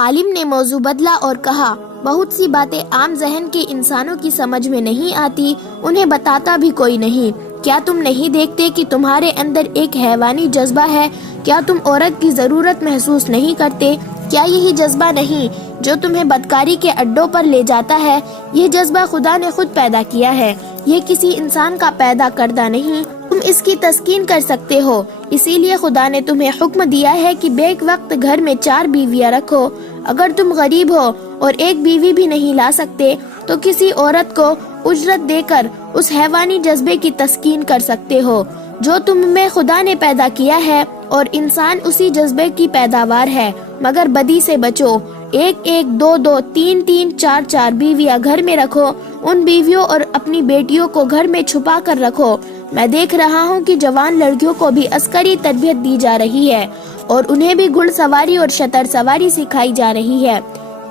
عالم نے موضوع بدلا اور کہا، بہت سی باتیں عام ذہن کے انسانوں کی سمجھ میں نہیں آتی، انہیں بتاتا بھی کوئی نہیں۔ کیا تم نہیں دیکھتے کہ تمہارے اندر ایک حیوانی جذبہ ہے؟ کیا تم عورت کی ضرورت محسوس نہیں کرتے؟ کیا یہی جذبہ نہیں جو تمہیں بدکاری کے اڈوں پر لے جاتا ہے؟ یہ جذبہ خدا نے خود پیدا کیا ہے، یہ کسی انسان کا پیدا کردہ نہیں۔ تم اس کی تسکین کر سکتے ہو، اسی لیے خدا نے تمہیں حکم دیا ہے کہ بیک وقت گھر میں 4 بیویاں رکھو۔ اگر تم غریب ہو اور ایک بیوی بھی نہیں لا سکتے تو کسی عورت کو اجرت دے کر اس حیوانی جذبے کی تسکین کر سکتے ہو جو تم میں خدا نے پیدا کیا ہے، اور انسان اسی جذبے کی پیداوار ہے۔ مگر بدی سے بچو، 1 2 2 3 3 4 4 بیویاں گھر میں رکھو، ان بیویوں اور اپنی بیٹیوں کو گھر میں چھپا کر رکھو۔ میں دیکھ رہا ہوں کہ جوان لڑکیوں کو بھی عسکری تربیت دی جا رہی ہے اور انہیں بھی گھڑ سواری اور شتر سواری سکھائی جا رہی ہے۔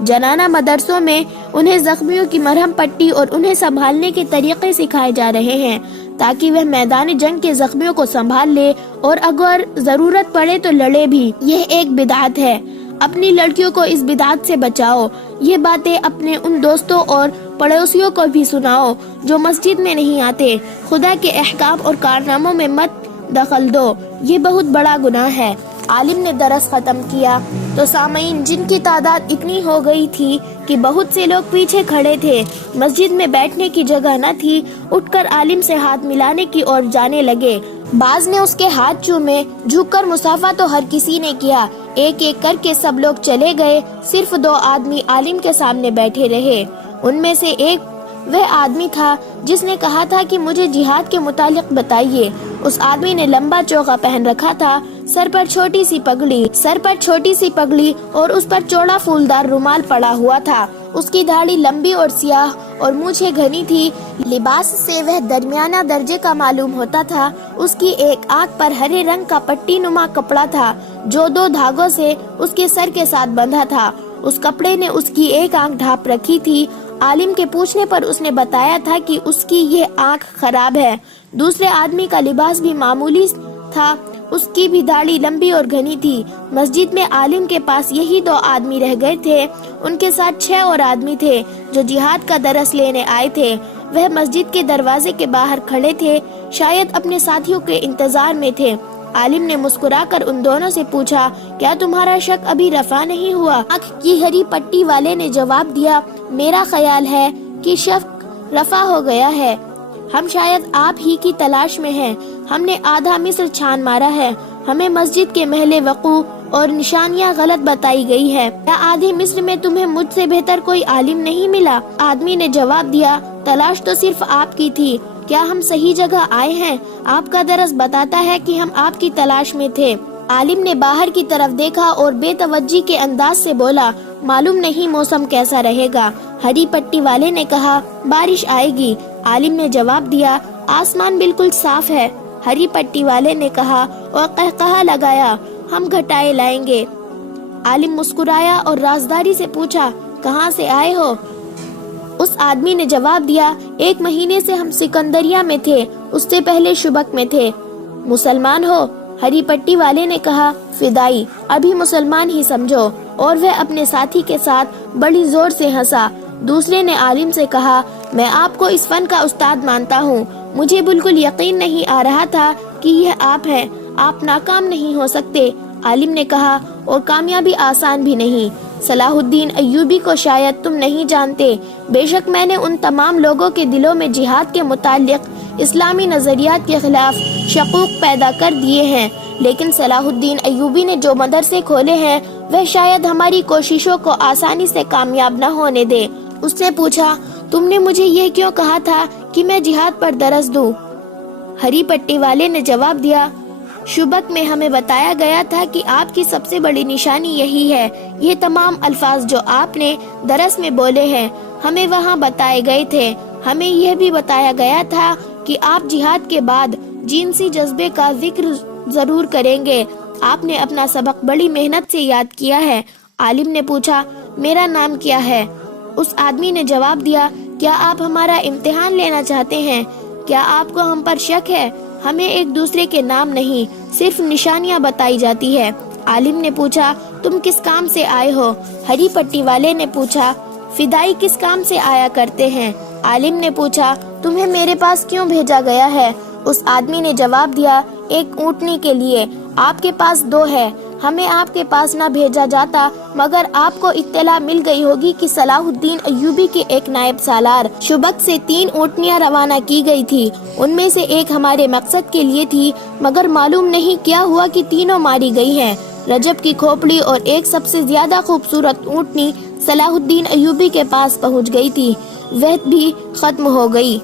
جنانہ مدرسوں میں انہیں زخمیوں کی مرہم پٹی اور انہیں سنبھالنے کے طریقے سکھائے جا رہے ہیں تاکہ وہ میدان جنگ کے زخمیوں کو سنبھال لے اور اگر ضرورت پڑے تو لڑے بھی۔ یہ ایک بدعت ہے، اپنی لڑکیوں کو اس بدعت سے بچاؤ۔ یہ باتیں اپنے ان دوستوں اور پڑوسیوں کو بھی سناؤ جو مسجد میں نہیں آتے۔ خدا کے احکام اور کارناموں میں مت دخل دو، یہ بہت بڑا گناہ ہے۔ عالم نے درس ختم کیا تو سامعین، جن کی تعداد اتنی ہو گئی تھی کہ بہت سے لوگ پیچھے کھڑے تھے، مسجد میں بیٹھنے کی جگہ نہ تھی، اٹھ کر عالم سے ہاتھ ملانے کی اور جانے لگے۔ بعض نے اس کے ہاتھ چومے، جھک کر مصافحہ تو ہر کسی نے کیا۔ ایک ایک کر کے سب لوگ چلے گئے، صرف 2 آدمی عالم کے سامنے بیٹھے رہے۔ ان میں سے ایک وہ آدمی تھا جس نے کہا تھا کہ مجھے جہاد کے متعلق بتائیے۔ اس آدمی نے لمبا چوغا پہن رکھا تھا، سر پر چھوٹی سی پگڑی اور اس پر چوڑا پھولدار رومال پڑا ہوا تھا۔ اس کی داڑھی لمبی اور سیاہ اور مونچھیں گھنی تھی۔ لباس سے وہ درمیانہ درجے کا معلوم ہوتا تھا۔ اس کی ایک آنکھ پر ہرے رنگ کا پٹی نما کپڑا تھا جو 2 دھاگوں سے اس کے سر کے ساتھ بندھا تھا۔ اس کپڑے نے اس کی ایک آنکھ ڈھانپ رکھی تھی۔ عالم کے پوچھنے پر اس نے بتایا تھا کہ اس کی یہ آنکھ خراب ہے۔ دوسرے آدمی کا لباس بھی معمولی تھا، اس کی بھی داڑھی لمبی اور گھنی تھی۔ مسجد میں عالم کے پاس یہی 2 آدمی رہ گئے تھے، ان کے ساتھ 6 اور آدمی تھے جو جہاد کا درس لینے آئے تھے۔ وہ مسجد کے دروازے کے باہر کھڑے تھے، شاید اپنے ساتھیوں کے انتظار میں تھے۔ عالم نے مسکرا کر ان دونوں سے پوچھا، کیا تمہارا شک ابھی رفع نہیں ہوا؟ آنکھ کی ہری پٹی والے نے جواب دیا، میرا خیال ہے کہ شک رفع ہو گیا ہے۔ ہم شاید آپ ہی کی تلاش میں ہیں۔ ہم نے آدھا مصر چھان مارا ہے، ہمیں مسجد کے محل وقوع اور نشانیاں غلط بتائی گئی ہے۔ کیا آدھی مصر میں تمہیں مجھ سے بہتر کوئی عالم نہیں ملا؟ آدمی نے جواب دیا، تلاش تو صرف آپ کی تھی۔ کیا ہم صحیح جگہ آئے ہیں؟ آپ کا درس بتاتا ہے کہ ہم آپ کی تلاش میں تھے۔ عالم نے باہر کی طرف دیکھا اور بے توجہی کے انداز سے بولا، معلوم نہیں موسم کیسا رہے گا۔ ہری پٹی والے نے کہا، بارش آئے گی۔ عالم نے جواب دیا، آسمان بالکل صاف ہے۔ ہری پٹی والے نے کہا اور قہقہا لگایا، ہم گھٹائے لائیں گے۔ عالم مسکرایا اور رازداری سے پوچھا، کہاں سے آئے ہو؟ اس آدمی نے جواب دیا، 1 مہینے سے ہم سکندریہ میں تھے، اس سے پہلے شبک میں تھے۔ مسلمان ہو؟ ہری پٹی والے نے کہا، فدائی، ابھی مسلمان ہی سمجھو۔ اور وہ اپنے ساتھی کے ساتھ بڑی زور سے ہنسا۔ دوسرے نے عالم سے کہا، میں آپ کو اس فن کا استاد مانتا ہوں، مجھے بالکل یقین نہیں آ رہا تھا کہ یہ آپ ہیں، آپ ناکام نہیں ہو سکتے۔ عالم نے کہا، اور کامیابی آسان بھی نہیں۔ صلاح الدین ایوبی کو شاید تم نہیں جانتے، بے شک میں نے ان تمام لوگوں کے دلوں میں جہاد کے متعلق اسلامی نظریات کے خلاف شقوق پیدا کر دیے ہیں، لیکن صلاح الدین ایوبی نے جو مدرسے کھولے ہیں وہ شاید ہماری کوششوں کو آسانی سے کامیاب نہ ہونے دے۔ اس نے پوچھا، تم نے مجھے یہ کیوں کہا تھا کہ میں جہاد پر درس دوں؟ ہری پٹی والے نے جواب دیا، شبک میں ہمیں بتایا گیا تھا کہ آپ کی سب سے بڑی نشانی یہی ہے۔ یہ تمام الفاظ جو آپ نے درس میں بولے ہیں ہمیں وہاں بتائے گئے تھے۔ ہمیں یہ بھی بتایا گیا تھا کہ آپ جہاد کے بعد جنسی جذبے کا ذکر ضرور کریں گے۔ آپ نے اپنا سبق بڑی محنت سے یاد کیا ہے۔ عالم نے پوچھا، میرا نام کیا ہے؟ اس آدمی نے جواب دیا، کیا آپ ہمارا امتحان لینا چاہتے ہیں؟ کیا آپ کو ہم پر شک ہے؟ ہمیں ایک دوسرے کے نام نہیں، صرف نشانیاں بتائی جاتی ہے۔ عالم نے پوچھا تم کس کام سے آئے ہو؟ ہری پٹی والے نے پوچھا فدائی کس کام سے آیا کرتے ہیں؟ عالم نے پوچھا تمہیں میرے پاس کیوں بھیجا گیا ہے؟ اس آدمی نے جواب دیا ایک اونٹنی کے لیے، آپ کے پاس 2 ہے، ہمیں آپ کے پاس نہ بھیجا جاتا مگر آپ کو اطلاع مل گئی ہوگی کہ صلاح الدین ایوبی کے ایک نائب سالار شبک سے 3 اونٹنیاں روانہ کی گئی تھی، ان میں سے ایک ہمارے مقصد کے لیے تھی مگر معلوم نہیں کیا ہوا کہ تینوں ماری گئی ہیں۔ رجب کی کھوپڑی اور ایک سب سے زیادہ خوبصورت اونٹنی صلاح الدین ایوبی کے پاس پہنچ گئی تھی، وہ بھی ختم ہو گئی۔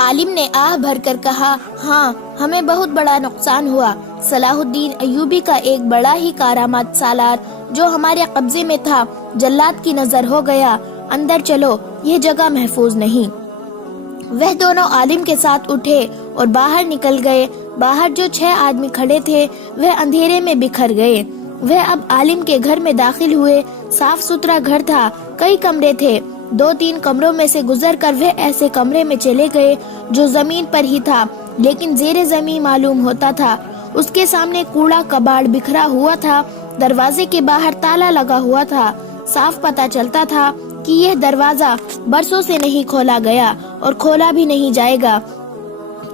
عالم نے آہ بھر کر کہا ہاں ہمیں بہت بڑا نقصان ہوا۔ صلاح الدین ایوبی کا ایک بڑا ہی کارآمد سالار جو ہمارے قبضے میں تھا جلاد کی نظر ہو گیا، اندر چلو یہ جگہ محفوظ نہیں۔ وہ دونوں عالم کے ساتھ اٹھے اور باہر نکل گئے۔ باہر جو 6 آدمی کھڑے تھے وہ اندھیرے میں بکھر گئے۔ وہ اب عالم کے گھر میں داخل ہوئے، صاف ستھرا گھر تھا، کئی کمرے تھے، 2-3 کمروں میں سے گزر کر وہ ایسے کمرے میں چلے گئے جو زمین پر ہی تھا لیکن زیر زمین معلوم ہوتا تھا۔ اس کے سامنے کوڑا کباڑ بکھرا ہوا تھا، دروازے کے باہر تالا لگا ہوا تھا، صاف پتہ چلتا تھا کہ یہ دروازہ برسوں سے نہیں کھولا گیا اور کھولا بھی نہیں جائے گا۔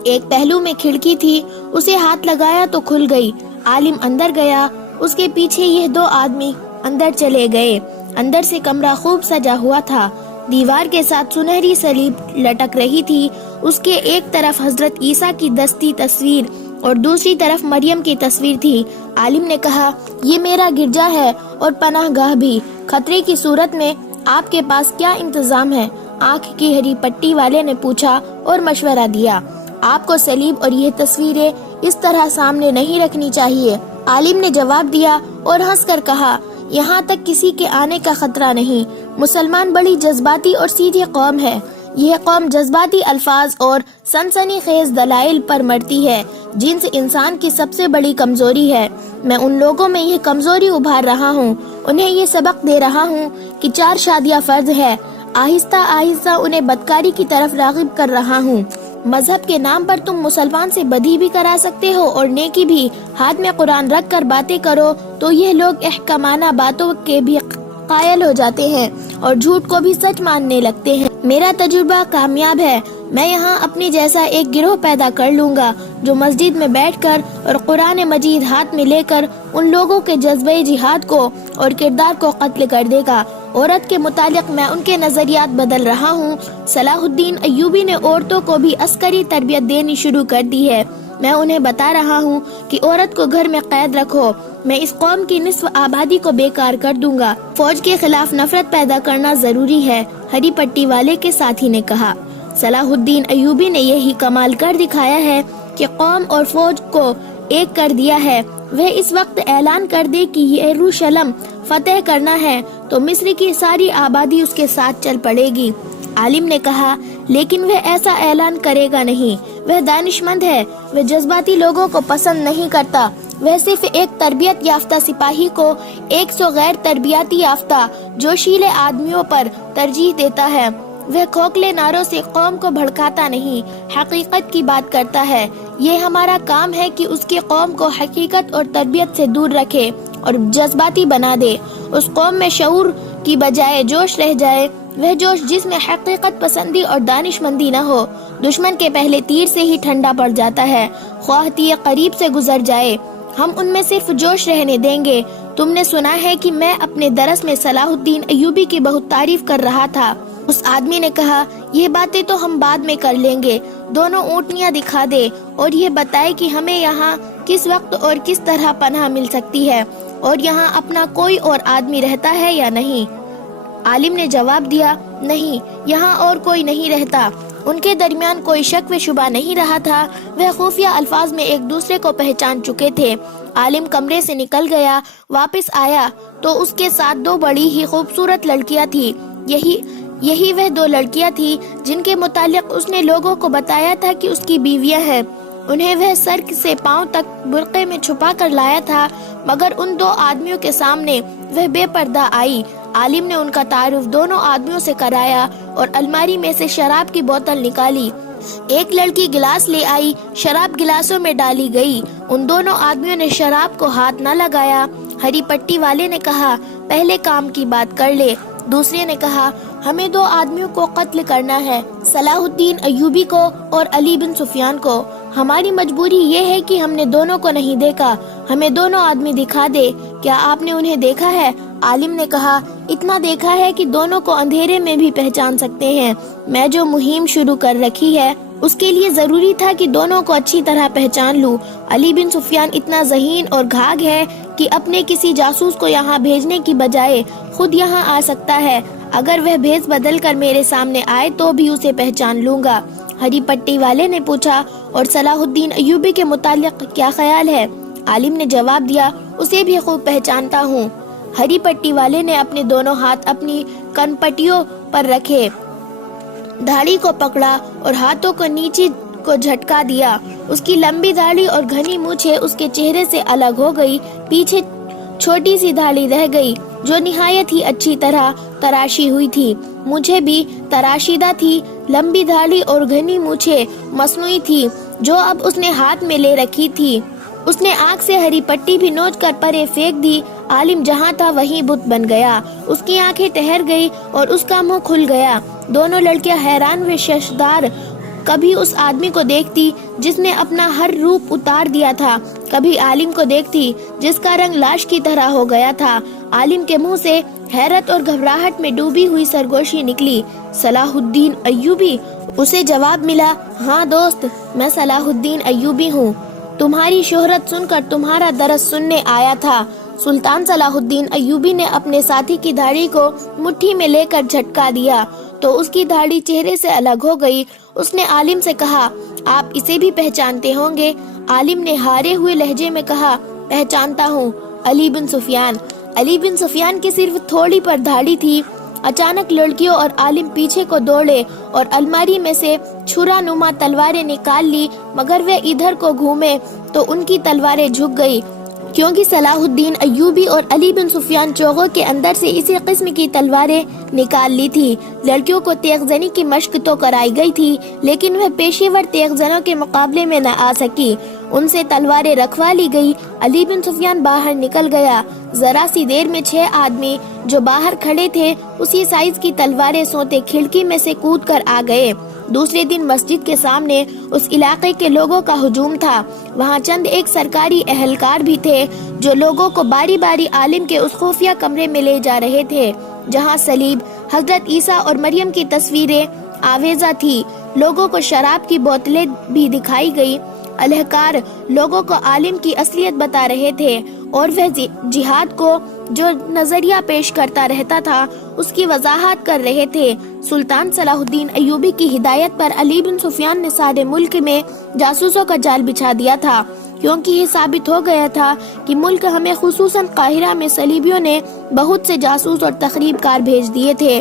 ایک پہلو میں کھڑکی تھی، اسے ہاتھ لگایا تو کھل گئی۔ عالم اندر گیا، اس کے پیچھے یہ 2 آدمی اندر چلے گئے۔ اندر سے کمرہ خوب سجا ہوا تھا، دیوار کے ساتھ سنہری صلیب لٹک رہی تھی، اس کے ایک طرف حضرت عیسیٰ کی دستی تصویر اور دوسری طرف مریم کی تصویر تھی۔ عالم نے کہا یہ میرا گرجا ہے اور پناہ گاہ بھی، خطرے کی صورت میں آپ کے پاس کیا انتظام ہے؟ آنکھ کی ہری پٹی والے نے پوچھا اور مشورہ دیا آپ کو صلیب اور یہ تصویریں اس طرح سامنے نہیں رکھنی چاہیے۔ عالم نے جواب دیا اور ہنس کر کہا یہاں تک کسی کے آنے کا خطرہ نہیں۔ مسلمان بڑی جذباتی اور سیدھی قوم ہے، یہ قوم جذباتی الفاظ اور سنسنی خیز دلائل پر مرتی ہے، جنس انسان کی سب سے بڑی کمزوری ہے۔ میں ان لوگوں میں یہ کمزوری ابھار رہا ہوں، انہیں یہ سبق دے رہا ہوں کہ 4 شادیاں فرض ہے، آہستہ آہستہ انہیں بدکاری کی طرف راغب کر رہا ہوں۔ مذہب کے نام پر تم مسلمان سے بدی بھی کرا سکتے ہو اور نیکی بھی، ہاتھ میں قرآن رکھ کر باتیں کرو تو یہ لوگ احکامانہ باتوں کے بھی قائل ہو جاتے ہیں اور جھوٹ کو بھی سچ ماننے لگتے ہیں۔ میرا تجربہ کامیاب ہے، میں یہاں اپنی جیسا ایک گروہ پیدا کر لوں گا جو مسجد میں بیٹھ کر اور قرآن مجید ہاتھ میں لے کر ان لوگوں کے جذبہ جہاد کو اور کردار کو قتل کر دے گا۔ عورت کے متعلق میں ان کے نظریات بدل رہا ہوں۔ صلاح الدین ایوبی نے عورتوں کو بھی عسکری تربیت دینی شروع کر دی ہے۔ میں انہیں بتا رہا ہوں کہ عورت کو گھر میں قید رکھو، میں اس قوم کی نصف آبادی کو بیکار کر دوں گا۔ فوج کے خلاف نفرت پیدا کرنا ضروری ہے، ہری پٹی والے کے ساتھی نے کہا۔ صلاح الدین ایوبی نے یہی کمال کر دکھایا ہے کہ قوم اور فوج کو ایک کر دیا ہے۔ وہ اس وقت اعلان کر دے کہ یروشلم فتح کرنا ہے تو مصر کی ساری آبادی اس کے ساتھ چل پڑے گی۔ عالم نے کہا لیکن وہ ایسا اعلان کرے گا نہیں، وہ دانش مند ہے، وہ جذباتی لوگوں کو پسند نہیں کرتا، وہ صرف ایک تربیت یافتہ سپاہی کو 100 غیر تربیتی یافتہ جوشیلے آدمیوں پر ترجیح دیتا ہے۔ وہ کھوکھلے نعروں سے قوم کو بھڑکاتا نہیں، حقیقت کی بات کرتا ہے۔ یہ ہمارا کام ہے کہ اس کی قوم کو حقیقت اور تربیت سے دور رکھے اور جذباتی بنا دے۔ اس قوم میں شعور کی بجائے جوش رہ جائے، وہ جوش جس میں حقیقت پسندی اور دانش مندی نہ ہو۔ دشمن کے پہلے تیر سے ہی ٹھنڈا پڑ جاتا ہے، خواہ تیر قریب سے گزر جائے۔ ہم ان میں صرف جوش رہنے دیں گے۔ تم نے سنا ہے کہ میں اپنے درس میں صلاح الدین ایوبی کی بہت تعریف کر رہا تھا۔ اس آدمی نے کہا یہ باتیں تو ہم بعد میں کر لیں گے، دونوں اونٹنیاں دکھا دے اور یہ بتائے کہ ہمیں یہاں کس وقت اور کس طرح پناہ مل سکتی ہے اور یہاں اپنا کوئی اور آدمی رہتا ہے یا نہیں۔ عالم نے جواب دیا نہیں، یہاں اور کوئی نہیں رہتا۔ ان کے درمیان کوئی شک و شبہ نہیں رہا تھا، وہ خفیہ الفاظ میں ایک دوسرے کو پہچان چکے تھے۔ عالم کمرے سے نکل گیا، واپس آیا تو اس کے ساتھ 2 بڑی ہی خوبصورت لڑکیاں تھیں۔ یہی وہ 2 لڑکیاں تھیں جن کے متعلق اس نے لوگوں کو بتایا تھا کہ اس کی بیویاں ہیں۔ انہیں وہ سر سے پاؤں تک برقعے میں چھپا کر لایا تھا، مگر ان 2 آدمیوں کے سامنے وہ بے پردہ آئی۔ عالم نے ان کا تعارف دونوں آدمیوں سے کرایا اور الماری میں سے شراب کی بوتل نکالی۔ ایک لڑکی گلاس لے آئی، شراب گلاسوں میں ڈالی گئی، ان دونوں آدمیوں نے شراب کو ہاتھ نہ لگایا۔ ہری پٹی والے نے کہا پہلے کام کی بات کر لے۔ دوسرے نے کہا ہمیں 2 آدمیوں کو قتل کرنا ہے، صلاح الدین ایوبی کو اور علی بن سفیان کو۔ ہماری مجبوری یہ ہے کہ ہم نے دونوں کو نہیں دیکھا، ہمیں دونوں آدمی دکھا دے۔ کیا آپ نے انہیں دیکھا ہے؟ عالم نے کہا اتنا دیکھا ہے کہ دونوں کو اندھیرے میں بھی پہچان سکتے ہیں۔ میں جو مہم شروع کر رکھی ہے اس کے لیے ضروری تھا کہ دونوں کو اچھی طرح پہچان لوں۔ علی بن سفیان اتنا ذہین اور گھاگ ہے کہ اپنے کسی جاسوس کو یہاں بھیجنے کی بجائے خود یہاں آ سکتا ہے۔ اگر وہ بھیس بدل کر میرے سامنے آئے تو بھی اسے پہچان لوں گا۔ ہری پٹی والے نے پوچھا اور صلاح الدین ایوبی کے متعلق کیا خیال ہے؟ عالم نے جواب دیا اسے بھی خوب پہچانتا ہوں۔ ہری پٹی والے نے اپنے دونوں ہاتھ اپنی کن پٹیوں پر رکھے، داڑھی کو پکڑا اور ہاتھوں کو نیچے کو جھٹکا دیا۔ اس کی لمبی داڑھی اور گھنی مونچھیں اس کے چہرے سے الگ ہو گئی، پیچھے چھوٹی سی داڑھی رہ گئی جو نہایت ہی اچھی طرح تراشی ہوئی تھی۔ مونچھیں بھی تراشیدہ تھی، لمبی داڑھی اور گھنی مونچھیں مصنوعی تھی جو اب اس نے ہاتھ میں لے رکھی تھی۔ اس نے آنکھ سے ہری پٹی بھی نوچ کر پرے پھینک دی۔ عالم جہاں تھا وہیں بت بن گیا، اس کی آنکھیں ٹھہر گئی اور اس کا منہ کھل گیا۔ دونوں لڑکیاں حیران و ششدار کبھی اس آدمی کو دیکھتی جس نے اپنا ہر روپ اتار دیا تھا، کبھی عالم کو دیکھتی جس کا رنگ لاش کی طرح ہو گیا تھا۔ عالم کے منہ سے حیرت اور گھبراہٹ میں ڈوبی ہوئی سرگوشی نکلی۔ صلاح الدین ایوبی؟ اسے جواب ملا ہاں دوست، میں صلاح الدین ایوبی ہوں، تمہاری شہرت سن کر تمہارا درس سننے آیا تھا۔ سلطان صلاح الدین ایوبی نے اپنے ساتھی کی داڑھی کو مٹھی میں لے کر جھٹکا دیا تو اس کی داڑھی چہرے سے الگ ہو گئی۔ اس نے عالم سے کہا آپ اسے بھی پہچانتے ہوں گے؟ عالم نے ہارے ہوئے لہجے میں کہا پہچانتا ہوں، علی بن سفیان۔ علی بن سفیان کی صرف تھوڑی پر داڑھی تھی۔ اچانک لڑکیوں اور عالم پیچھے کو دوڑے اور الماری میں سے چھرا نما تلواریں نکال لی، مگر وہ ادھر کو گھومے تو ان کی تلواریں جھک گئی، کیونکہ صلاح الدین ایوبی اور علی بن سفیان چوغوں کے اندر سے اسی قسم کی تلواریں نکال لی تھی۔ لڑکیوں کو تیغ زنی کی مشق تو کرائی گئی تھی، لیکن وہ پیشے ور تیغ زنوں کے مقابلے میں نہ آ سکی، ان سے تلواریں رکھوا لی گئی۔ علی بن سفیان باہر نکل گیا۔ ذرا سی دیر میں 6 آدمی جو باہر کھڑے تھے اسی سائز کی تلواریں سونتے کھڑکی میں سے کود کر آ گئے۔ دوسرے دن مسجد کے سامنے اس علاقے کے لوگوں کا ہجوم تھا۔ وہاں چند ایک سرکاری اہلکار بھی تھے جو لوگوں کو باری باری عالم کے اس خفیہ کمرے میں لے جا رہے تھے جہاں صلیب، حضرت عیسیٰ اور مریم کی تصویریں آویزہ تھی۔ لوگوں کو شراب کی بوتلیں بھی دکھائی گئی۔ اہلکار لوگوں کو عالم کی اصلیت بتا رہے تھے اور وہ جہاد کو جو نظریہ پیش کرتا رہتا تھا اس کی وضاحت کر رہے تھے۔ سلطان صلاح الدین ایوبی کی ہدایت پر علی بن سفیان نے سارے ملک میں جاسوسوں کا جال بچھا دیا تھا، کیونکہ یہ ثابت ہو گیا تھا کہ ملک ہمیں خصوصاً قاہرہ میں صلیبیوں نے بہت سے جاسوس اور تخریب کار بھیج دیے تھے۔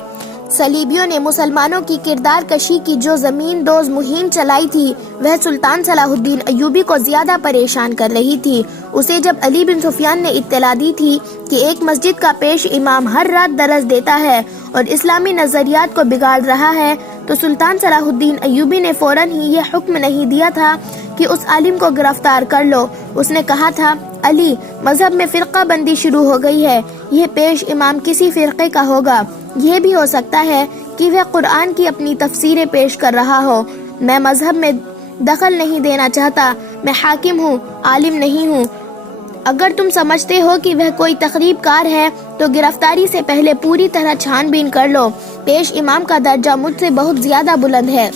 صلیبیوں نے مسلمانوں کی کردار کشی کی جو زمین دوز مہم چلائی تھی وہ سلطان صلاح الدین ایوبی کو زیادہ پریشان کر رہی تھی۔ اسے جب علی بن سفیان نے اطلاع دی تھی کہ ایک مسجد کا پیش امام ہر رات درس دیتا ہے اور اسلامی نظریات کو بگاڑ رہا ہے تو سلطان صلاح الدین ایوبی نے فوراً ہی یہ حکم نہیں دیا تھا کہ اس عالم کو گرفتار کر لو۔ اس نے کہا تھا علی، مذہب میں فرقہ بندی شروع ہو گئی ہے، یہ پیش امام کسی فرقے کا ہوگا، یہ بھی ہو سکتا ہے کہ وہ قرآن کی اپنی تفسیریں پیش کر رہا ہو۔ میں مذہب میں دخل نہیں دینا چاہتا، میں حاکم ہوں، عالم نہیں ہوں۔ اگر تم سمجھتے ہو کہ وہ کوئی تخریب کار ہے تو گرفتاری سے پہلے پوری طرح چھان بین کر لو، پیش امام کا درجہ مجھ سے بہت زیادہ بلند ہے۔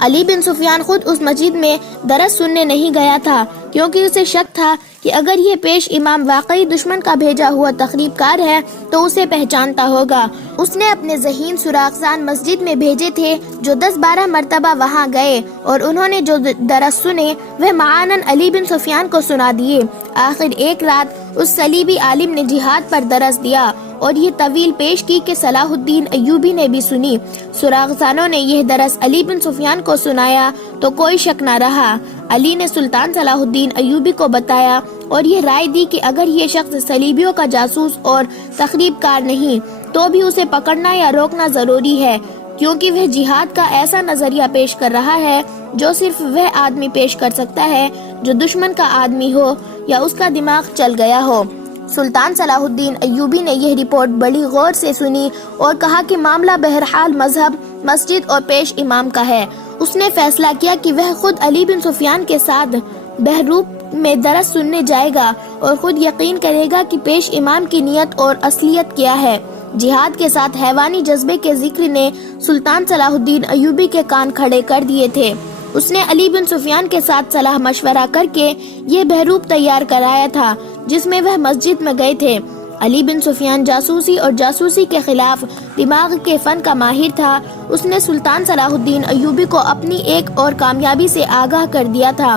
علی بن سفیان خود اس مسجد میں درس سننے نہیں گیا تھا کیونکہ اسے شک تھا کہ اگر یہ پیش امام واقعی دشمن کا بھیجا ہوا تخریب کار ہے تو اسے پہچانتا ہوگا۔ اس نے اپنے ذہین سراغزان مسجد میں بھیجے تھے جو 10-12 مرتبہ وہاں گئے اور انہوں نے جو درس سنے وہ معانن علی بن سفیان کو سنا دیے۔ آخر ایک رات اس صلیبی عالم نے جہاد پر درس دیا اور یہ طویل پیش کی کہ صلاح الدین ایوبی نے بھی سنی۔ سراغزانوں نے یہ درس علی بن سفیان کو سنایا تو کوئی شک نہ رہا۔ علی نے سلطان صلاح الدین ایوبی کو بتایا اور یہ رائے دی کہ اگر یہ شخص صلیبیوں کا جاسوس اور تخریب کار نہیں تو بھی اسے پکڑنا یا روکنا ضروری ہے، کیونکہ وہ جہاد کا ایسا نظریہ پیش کر رہا ہے جو صرف وہ آدمی پیش کر سکتا ہے جو دشمن کا آدمی ہو یا اس کا دماغ چل گیا ہو۔ سلطان صلاح الدین ایوبی نے یہ رپورٹ بڑی غور سے سنی اور کہا کہ معاملہ بہرحال مذہب، مسجد اور پیش امام کا ہے۔ اس نے فیصلہ کیا کہ وہ خود علی بن سفیان کے ساتھ بہروپ میں درس سننے جائے گا اور خود یقین کرے گا کہ پیش امام کی نیت اور اصلیت کیا ہے۔ جہاد کے ساتھ حیوانی جذبے کے ذکر نے سلطان صلاح الدین ایوبی کے کان کھڑے کر دیے تھے۔ اس نے علی بن سفیان کے ساتھ صلاح مشورہ کر کے یہ بہروپ تیار کرایا تھا جس میں وہ مسجد میں گئے تھے۔ علی بن سفیان جاسوسی اور جاسوسی کے خلاف دماغ کے فن کا ماہر تھا۔ اس نے سلطان صلاح الدین ایوبی کو اپنی ایک اور کامیابی سے آگاہ کر دیا تھا،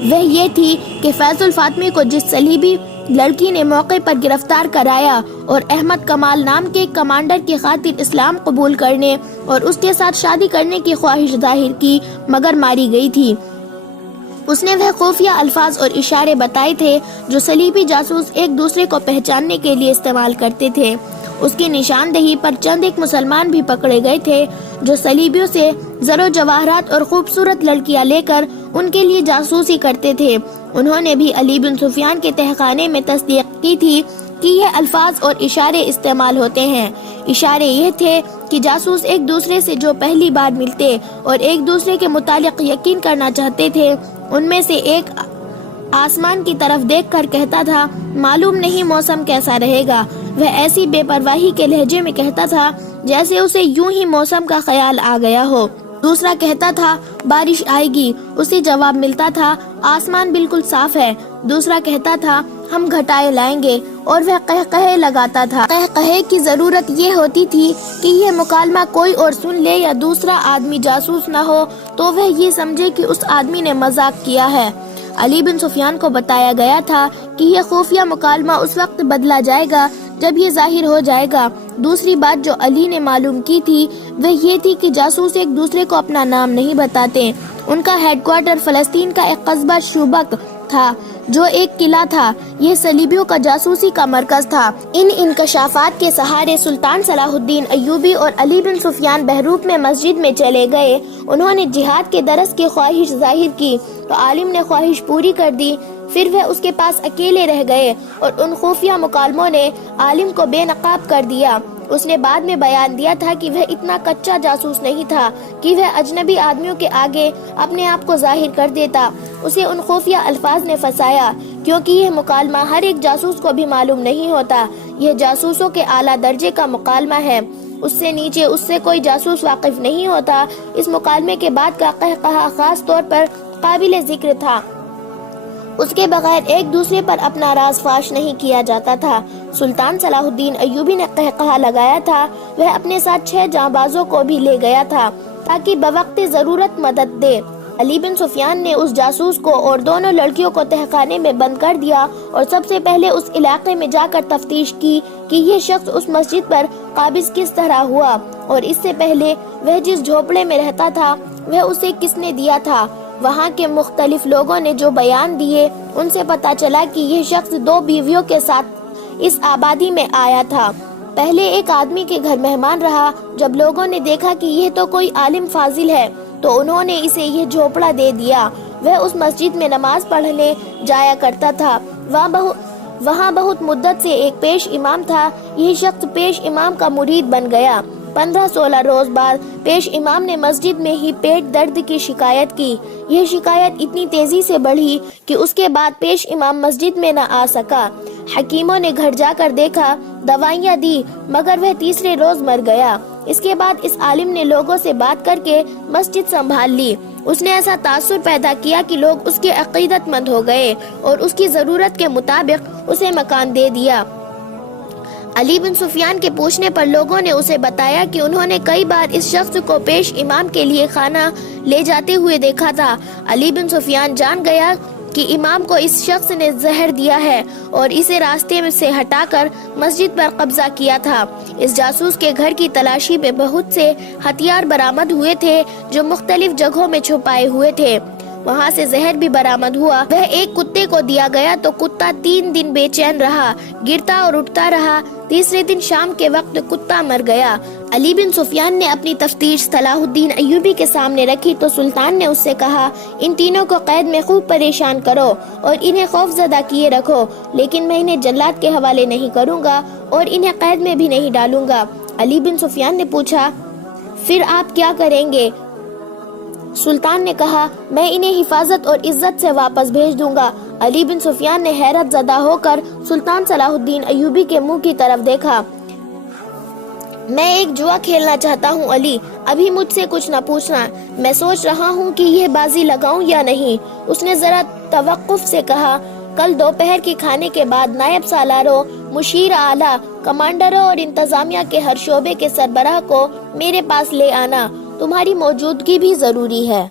وہ یہ تھی کہ فیض الفاطمی کو جس صلیبی لڑکی نے موقع پر گرفتار کرایا اور احمد کمال نام کے ایک کمانڈر کی خاطر اسلام قبول کرنے اور اس کے ساتھ شادی کرنے کی خواہش ظاہر کی مگر ماری گئی تھی، اس نے وہ خفیہ الفاظ اور اشارے بتائے تھے جو صلیبی جاسوس ایک دوسرے کو پہچاننے کے لیے استعمال کرتے تھے۔ اس کی نشاندہی پر چند ایک مسلمان بھی پکڑے گئے تھے جو صلیبیوں سے زر و جواہرات اور خوبصورت لڑکیاں لے کر ان کے لیے جاسوسی کرتے تھے۔ انہوں نے بھی علی بن سفیان کے تہخانے میں تصدیق کی تھی کہ یہ الفاظ اور اشارے استعمال ہوتے ہیں۔ اشارے یہ تھے کہ جاسوس ایک دوسرے سے جو پہلی بار ملتے اور ایک دوسرے کے متعلق یقین کرنا چاہتے تھے، ان میں سے ایک آسمان کی طرف دیکھ کر کہتا تھا معلوم نہیں موسم کیسا رہے گا، وہ ایسی بے پرواہی کے لہجے میں کہتا تھا جیسے اسے یوں ہی موسم کا خیال آ گیا ہو۔ دوسرا کہتا تھا بارش آئے گی، اسے جواب ملتا تھا آسمان بالکل صاف ہے۔ دوسرا کہتا تھا ہم گھٹائے لائیں گے اور وہ قہقہے لگاتا تھا۔ قہقہے کی ضرورت یہ ہوتی تھی کہ یہ مکالمہ کوئی اور سن لے یا دوسرا آدمی جاسوس نہ ہو تو وہ یہ سمجھے کہ اس آدمی نے مذاق کیا ہے۔ علی بن سفیان کو بتایا گیا تھا کہ یہ خفیہ مکالمہ اس وقت بدلا جائے گا جب یہ ظاہر ہو جائے گا۔ دوسری بات جو علی نے معلوم کی تھی وہ یہ تھی کہ جاسوس ایک دوسرے کو اپنا نام نہیں بتاتے۔ ان کا ہیڈ کوارٹر فلسطین کا ایک قصبہ شوبک تھا جو ایک قلعہ تھا، یہ صلیبیوں کا جاسوسی کا مرکز تھا۔ ان انکشافات کے سہارے سلطان صلاح الدین ایوبی اور علی بن سفیان بہروپ میں مسجد میں چلے گئے۔ انہوں نے جہاد کے درس کی خواہش ظاہر کی تو عالم نے خواہش پوری کر دی، پھر وہ اس کے پاس اکیلے رہ گئے اور ان خفیہ مکالموں نے عالم کو بے نقاب کر دیا۔ اس نے بعد میں بیان دیا تھا کہ وہ اتنا کچا جاسوس نہیں تھا کہ وہ اجنبی آدمیوں کے آگے اپنے آپ کو ظاہر کر دیتا۔ اسے ان خفیہ الفاظ نے پھنسایا کیونکہ یہ مکالمہ ہر ایک جاسوس کو بھی معلوم نہیں ہوتا، یہ جاسوسوں کے اعلیٰ درجے کا مکالمہ ہے، اس سے نیچے اس سے کوئی جاسوس واقف نہیں ہوتا۔ اس مکالمے کے بعد کا قہقہہ خاص طور پر قابل ذکر تھا، اس کے بغیر ایک دوسرے پر اپنا راز فاش نہیں کیا جاتا تھا۔ سلطان صلاح الدین ایوبی نے قہقہہ لگایا تھا، وہ اپنے ساتھ 6 جانبازوں کو بھی لے گیا تھا تاکہ بوقت ضرورت مدد دے۔ علی بن سفیان نے اس جاسوس کو اور دونوں لڑکیوں کو تہخانے میں بند کر دیا اور سب سے پہلے اس علاقے میں جا کر تفتیش کی کہ یہ شخص اس مسجد پر قابض کس طرح ہوا اور اس سے پہلے وہ جس جھوپڑے میں رہتا تھا وہ اسے کس نے دیا تھا۔ وہاں کے مختلف لوگوں نے جو بیان دیے ان سے پتہ چلا کہ یہ شخص 2 بیویوں کے ساتھ اس آبادی میں آیا تھا۔ پہلے ایک آدمی کے گھر مہمان رہا، جب لوگوں نے دیکھا کہ یہ تو کوئی عالم فاضل ہے تو انہوں نے اسے یہ جھوپڑا دے دیا۔ وہ اس مسجد میں نماز پڑھنے جایا کرتا تھا، وہاں بہت مدت سے ایک پیش امام تھا، یہ شخص پیش امام کا مرید بن گیا۔ 15-16 روز بعد پیش امام نے مسجد میں ہی پیٹ درد کی شکایت کی۔ یہ شکایت اتنی تیزی سے بڑھی کہ اس کے بعد پیش امام مسجد میں نہ آ سکا۔ حکیموں نے گھر جا کر دیکھا، دوائیاں دی، مگر وہ تیسرے روز مر گیا۔ اس کے بعد اس عالم نے لوگوں سے بات کر کے مسجد سنبھال لی۔ اس نے ایسا تاثر پیدا کیا کہ لوگ اس کے عقیدت مند ہو گئے اور اس کی ضرورت کے مطابق اسے مکان دے دیا۔ علی بن سفیان کے پوچھنے پر لوگوں نے اسے بتایا کہ انہوں نے کئی بار اس شخص کو پیش امام کے لیے کھانا لے جاتے ہوئے دیکھا تھا۔ علی بن سفیان جان گیا کہ امام کو اس شخص نے زہر دیا ہے اور اسے راستے سے ہٹا کر مسجد پر قبضہ کیا تھا۔ اس جاسوس کے گھر کی تلاشی میں بہت سے ہتھیار برآمد ہوئے تھے جو مختلف جگہوں میں چھپائے ہوئے تھے۔ وہاں سے زہر بھی برآمد ہوا۔ وہ ایک کتے کو دیا گیا تو کتا 3 دن بے چین رہا، گرتا اور اٹھتا رہا، تیسرے دن شام کے وقت کتا مر گیا۔ علی بن سفیان نے اپنی تفتیش صلاح الدین ایوبی کے سامنے رکھی تو سلطان نے اس سے کہا، ان تینوں کو قید میں خوب پریشان کرو اور انہیں خوف زدہ کیے رکھو، لیکن میں انہیں جلاد کے حوالے نہیں کروں گا اور انہیں قید میں بھی نہیں ڈالوں گا۔ علی بن سفیان نے پوچھا، پھر آپ کیا کریں گے؟ سلطان نے کہا، میں انہیں حفاظت اور عزت سے واپس بھیج دوں گا۔ علی بن سفیان نے حیرت زدہ ہو کر سلطان صلاح الدین ایوبی کے منہ کی طرف دیکھا۔ میں ایک جوا کھیلنا چاہتا ہوں علی، ابھی مجھ سے کچھ نہ پوچھنا، میں سوچ رہا ہوں کہ یہ بازی لگاؤں یا نہیں۔ اس نے ذرا توقف سے کہا، کل دوپہر کے کھانے کے بعد نائب سالاروں، مشیر اعلیٰ، کمانڈروں اور انتظامیہ کے ہر شعبے کے سربراہ کو میرے پاس لے آنا، تمہاری موجودگی بھی ضروری ہے۔